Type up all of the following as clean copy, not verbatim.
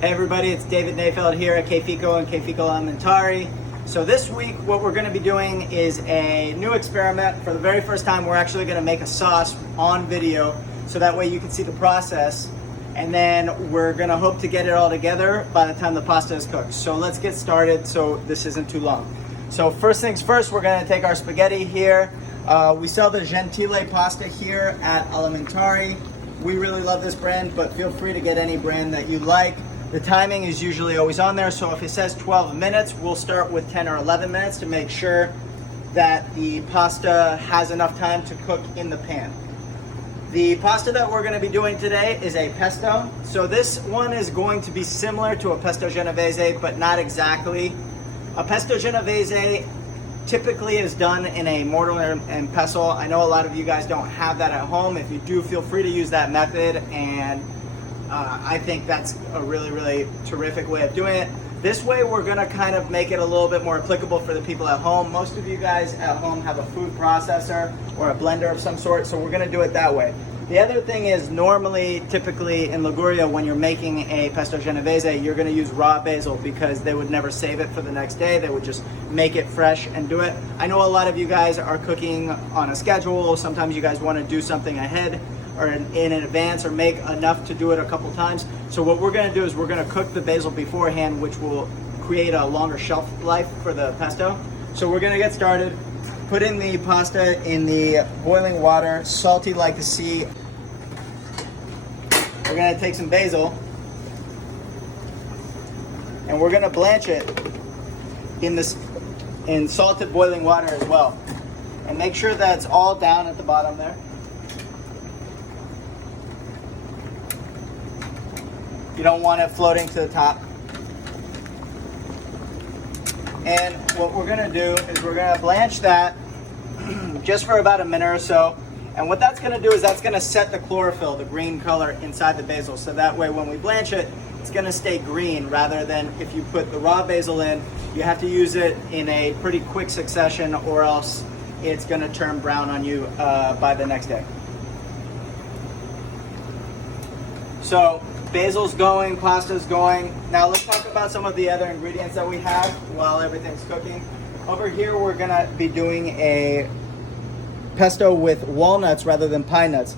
Hey everybody, it's David Nayfeld here at Kfico and Kfico Alimentari. So this week what we're going to be doing is a new experiment. For the very first time we're actually going to make a sauce on video so that way you can see the process, and then we're going to hope to get it all together by the time the pasta is cooked. So let's get started so this isn't too long. So first things first, we're going to take our spaghetti here. We sell the Gentile pasta here at Alimentari. We really love this brand, but feel free to get any brand that you like. The timing is usually always on there, so if it says 12 minutes, we'll start with 10 or 11 minutes to make sure that the pasta has enough time to cook in the pan. The pasta that we're going to be doing today is a pesto. So this one is going to be similar to a pesto genovese, but not exactly. A pesto genovese typically is done in a mortar and pestle. I know a lot of you guys don't have that at home. If you do, feel free to use that method, and I think that's a really terrific way of doing it. This way we're gonna kind of make it a little bit more applicable for the people at home. Most of you guys at home have a food processor or a blender of some sort, so we're gonna do it that way. The other thing is, normally, typically in Liguria, when you're making a pesto genovese, you're gonna use raw basil because they would never save it for the next day. They would just make it fresh and do it. I know a lot of you guys are cooking on a schedule. Sometimes you guys wanna do something ahead or in advance, or make enough to do it a couple times. So what we're gonna do is we're gonna cook the basil beforehand, which will create a longer shelf life for the pesto. So we're gonna get started. Put in the pasta in the boiling water, salty like the sea. We're gonna take some basil and we're gonna blanch it in salted boiling water as well. And make sure that it's all down at the bottom there. You don't want it floating to the top. And what we're gonna do is we're gonna blanch that just for about a minute or so. And what that's gonna do is that's gonna set the chlorophyll, the green color inside the basil. So that way when we blanch it, it's gonna stay green, rather than if you put the raw basil in, you have to use it in a pretty quick succession, or else it's gonna turn brown on you by the next day. So basil's going, pasta's going. Now let's talk about some of the other ingredients that we have while everything's cooking. Over here we're gonna be doing a pesto with walnuts rather than pine nuts.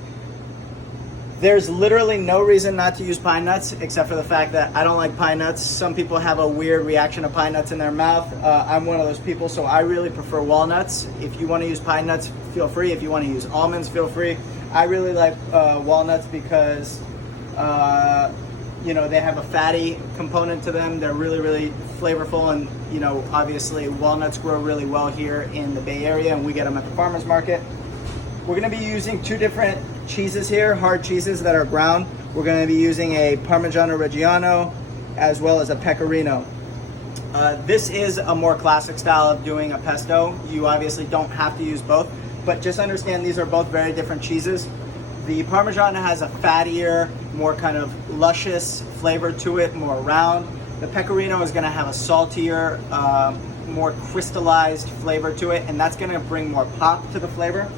There's literally no reason not to use pine nuts, except for the fact that I don't like pine nuts. Some people have a weird reaction to pine nuts in their mouth. I'm one of those people, so I really prefer walnuts. If you want to use pine nuts, feel free. If you want to use almonds, feel free. I really like walnuts because they have a fatty component to them. They're really flavorful, and obviously walnuts grow really well here in the Bay Area, and we get them at the farmers market. We're going to be using two different cheeses here, hard cheeses that are ground. We're going to be using a Parmigiano Reggiano as well as a Pecorino. This is a more classic style of doing a pesto. You obviously don't have to use both, but just understand these are both very different cheeses. The Parmigiano has a fattier, more kind of luscious flavor to it, more round. The Pecorino is going to have a saltier, more crystallized flavor to it, and that's going to bring more pop to the flavor.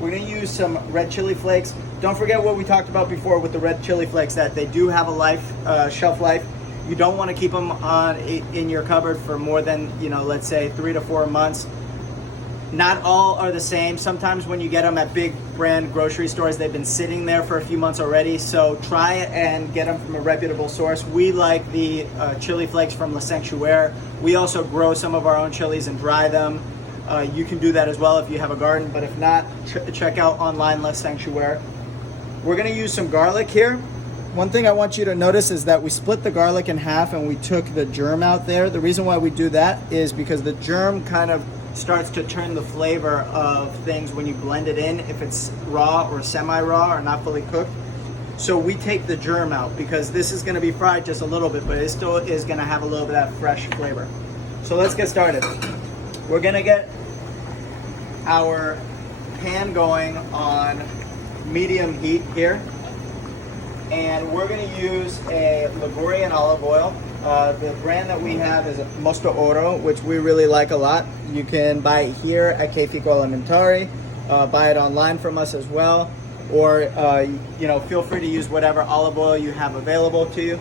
We're going to use some red chili flakes. Don't forget what we talked about before with the red chili flakes, that they do have a shelf life. You don't want to keep them in your cupboard for more than, let's say 3 to 4 months. Not all are the same. Sometimes when you get them at big brand grocery stores, they've been sitting there for a few months already. So try and get them from a reputable source. We like the chili flakes from Le Sanctuaire. We also grow some of our own chilies and dry them. You can do that as well if you have a garden, but if not, check out online Le Sanctuaire. We're gonna use some garlic here. One thing I want you to notice is that we split the garlic in half and we took the germ out there. The reason why we do that is because the germ kind of starts to turn the flavor of things when you blend it in, if it's raw or semi-raw or not fully cooked. So we take the germ out because this is going to be fried just a little bit, but it still is going to have a little bit of that fresh flavor. So let's get started. We're going to get our pan going on medium heat here, and we're going to use a Ligurian olive oil. The brand that we have is Mosto Oro, which we really like a lot. You can buy it here at Kfico Alimentari, buy it online from us as well, or feel free to use whatever olive oil you have available to you.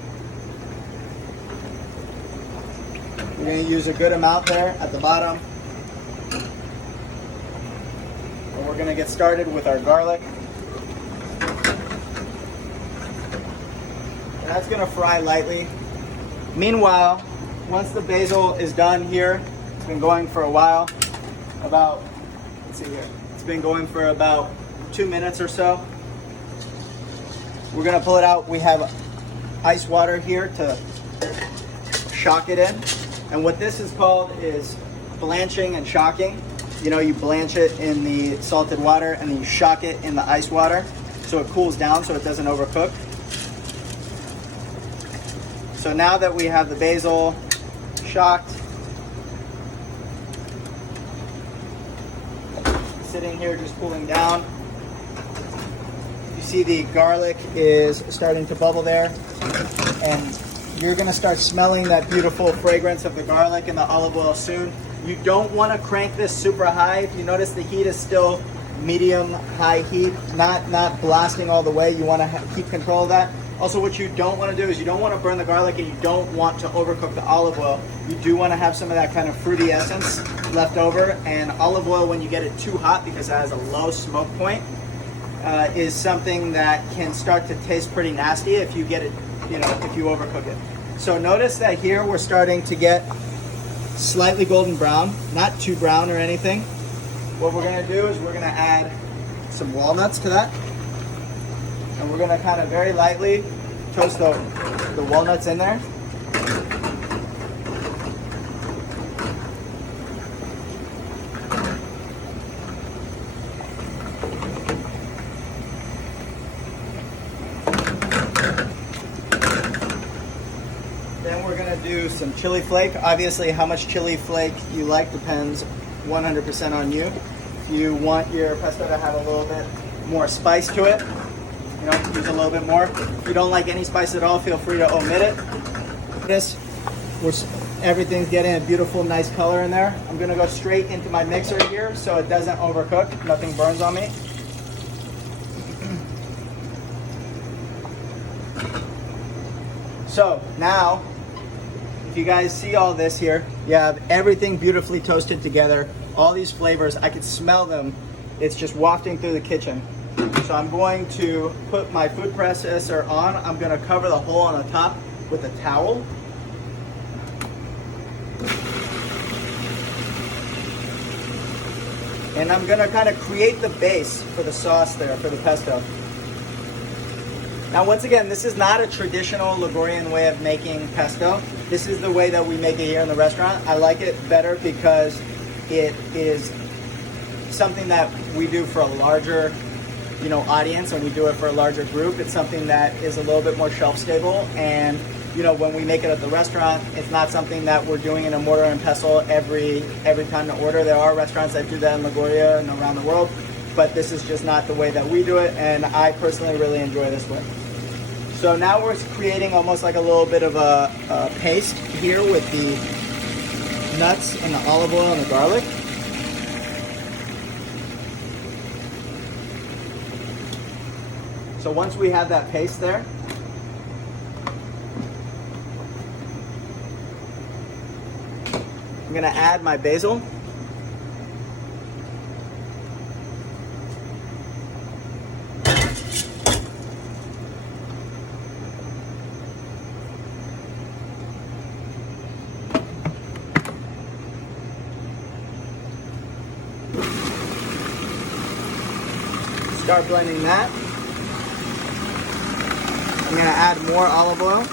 We're going to use a good amount there at the bottom. And we're going to get started with our garlic. And that's going to fry lightly. Meanwhile, once the basil is done here, it's been going for a while, about, let's see here, it's been going for about 2 minutes or so. We're gonna pull it out. We have ice water here to shock it in. And what this is called is blanching and shocking. You know, you blanch it in the salted water and then you shock it in the ice water so it cools down so it doesn't overcook. So now that we have the basil shocked, sitting here just cooling down, you see the garlic is starting to bubble there, and you're gonna start smelling that beautiful fragrance of the garlic and the olive oil soon. You don't wanna crank this super high. If you notice, the heat is still medium high heat, not blasting all the way. You wanna keep control of that. Also, what you don't want to do is you don't want to burn the garlic and you don't want to overcook the olive oil. You do want to have some of that kind of fruity essence left over. And olive oil, when you get it too hot because it has a low smoke point, is something that can start to taste pretty nasty if you get it, if you overcook it. So notice that here we're starting to get slightly golden brown, not too brown or anything. What we're going to do is we're going to add some walnuts to that. And we're going to kind of very lightly toast the walnuts in there. Then we're going to do some chili flake. Obviously, how much chili flake you like depends 100% on you. If you want your pesto to have a little bit more spice to it, use a little bit more. If you don't like any spice at all, feel free to omit it. Everything's getting a beautiful, nice color in there. I'm gonna go straight into my mixer here so it doesn't overcook, nothing burns on me. So now, if you guys see all this here, you have everything beautifully toasted together. All these flavors, I can smell them. It's just wafting through the kitchen. So I'm going to put my food processor on. I'm going to cover the hole on the top with a towel. And I'm going to kind of create the base for the sauce there, for the pesto. Now, once again, this is not a traditional Ligurian way of making pesto. This is the way that we make it here in the restaurant. I like it better because it is something that we do for a larger audience, and we do it for a larger group. It's something that is a little bit more shelf stable, and when we make it at the restaurant, it's not something that we're doing in a mortar and pestle every time to order. There are restaurants that do that in Liguria and around the world, but this is just not the way that we do it, and I personally really enjoy this way. So now we're creating almost like a little bit of a paste here with the nuts and the olive oil and the garlic. So once we have that paste there, I'm going to add my basil. Start blending that. I'm going to add more olive oil.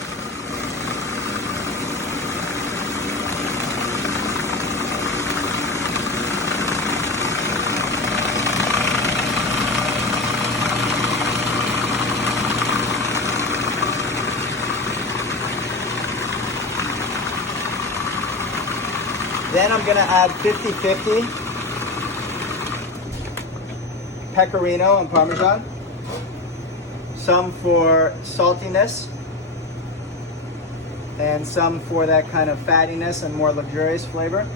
Then I'm going to add 50-50 pecorino and Parmesan. Some for saltiness and some for that kind of fattiness and more luxurious flavor.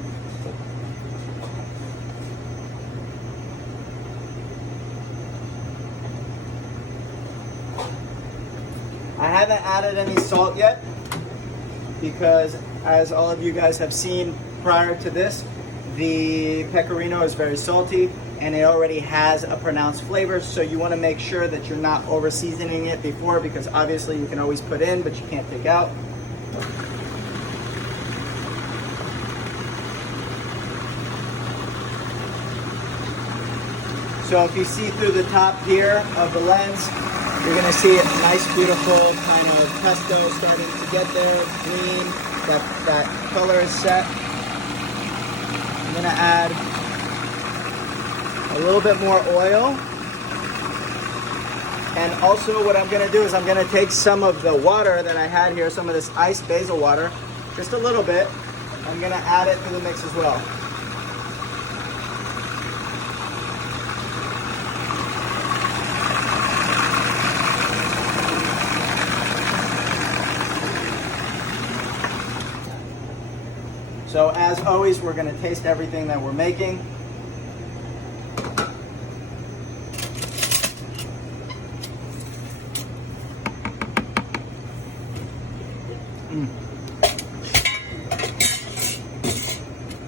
I haven't added any salt yet because As all of you guys have seen prior to this, the pecorino is very salty and it already has a pronounced flavor, so you want to make sure that you're not over seasoning it before, because obviously you can always put in but you can't take out. So if you see through the top here of the lens, you're going to see a nice beautiful kind of pesto starting to get there, green, that color is set. I'm going to add a little bit more oil. And also what I'm going to do is I'm going to take some of the water that I had here, some of this iced basil water, just a little bit. I'm going to add it to the mix as well. So as always, we're going to taste everything that we're making.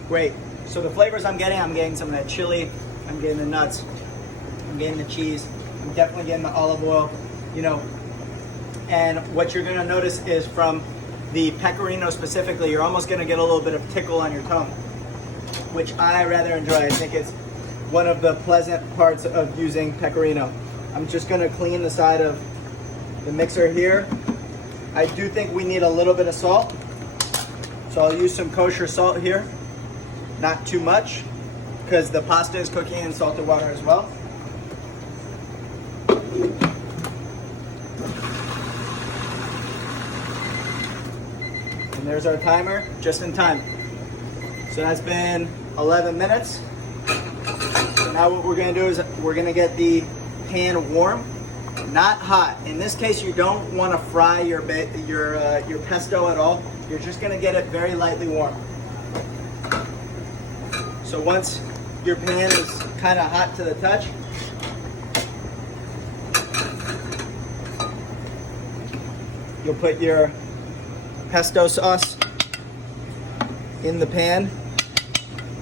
Great. So the flavors I'm getting some of that chili, I'm getting the nuts, I'm getting the cheese, I'm definitely getting the olive oil, you know. And what you're going to notice is from the pecorino specifically, you're almost going to get a little bit of tickle on your tongue, which I rather enjoy. I think it's one of the pleasant parts of using pecorino. I'm just going to clean the side of the mixer here. I do think we need a little bit of salt, so I'll use some kosher salt here. Not too much, because the pasta is cooking in salted water as well. And there's our timer, just in time. So that's been 11 minutes. So now what we're going to do is we're going to get the pan warm, not hot. In this case, you don't want to fry your pesto at all. You're just going to get it very lightly warm. So once your pan is kind of hot to the touch, you'll put your pesto sauce in the pan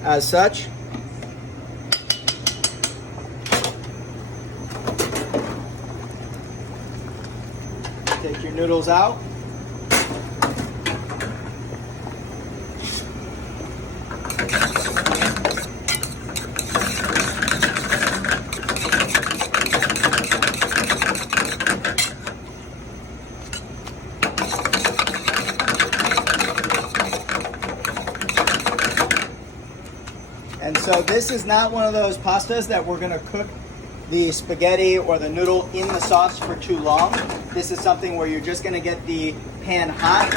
as such. Take your noodles out. And so this is not one of those pastas that we're going to cook the spaghetti or the noodle in the sauce for too long. This is something where you're just going to get the pan hot,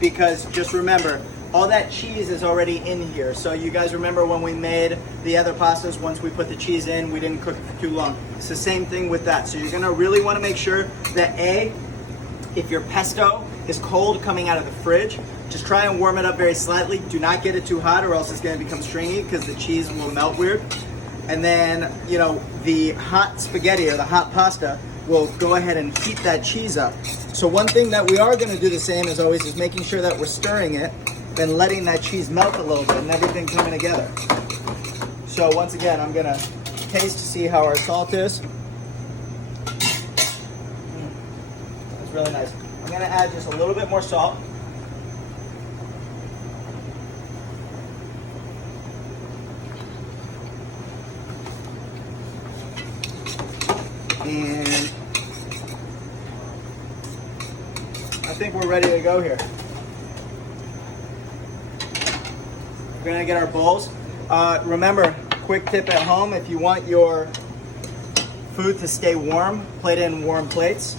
because just remember, all that cheese is already in here. So you guys remember when we made the other pastas, once we put the cheese in, we didn't cook it for too long. It's the same thing with that. So you're going to really want to make sure that if your pesto is cold coming out of the fridge, just try and warm it up very slightly. Do not get it too hot, or else it's going to become stringy because the cheese will melt weird. And then, you know, the hot spaghetti or the hot pasta will go ahead and heat that cheese up. So one thing that we are going to do the same as always is making sure that we're stirring it, then letting that cheese melt a little bit and everything coming together. So once again, I'm going to taste to see how our salt is. It's really nice. I'm going to add just a little bit more salt. And I think we're ready to go here. We're gonna get our bowls. Remember, quick tip at home, if you want your food to stay warm, plate it in warm plates.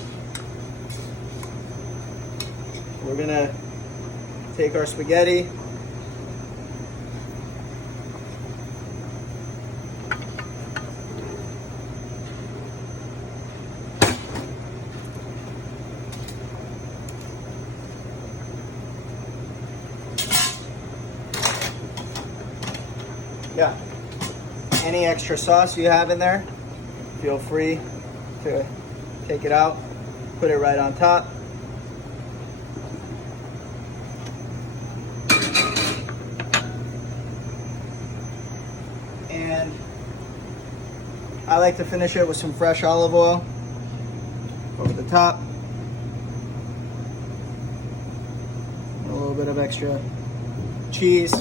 We're gonna take our spaghetti. Yeah, any extra sauce you have in there, feel free to take it out, put it right on top. I like to finish it with some fresh olive oil over the top. A little bit of extra cheese.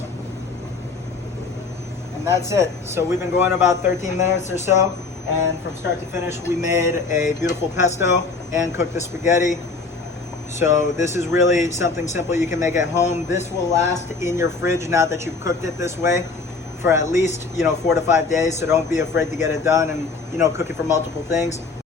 And that's it. So we've been going about 13 minutes or so. And from start to finish, we made a beautiful pesto and cooked the spaghetti. So this is really something simple you can make at home. This will last in your fridge now that you've cooked it this way for at least 4 to 5 days. So don't be afraid to get it done and cook it for multiple things.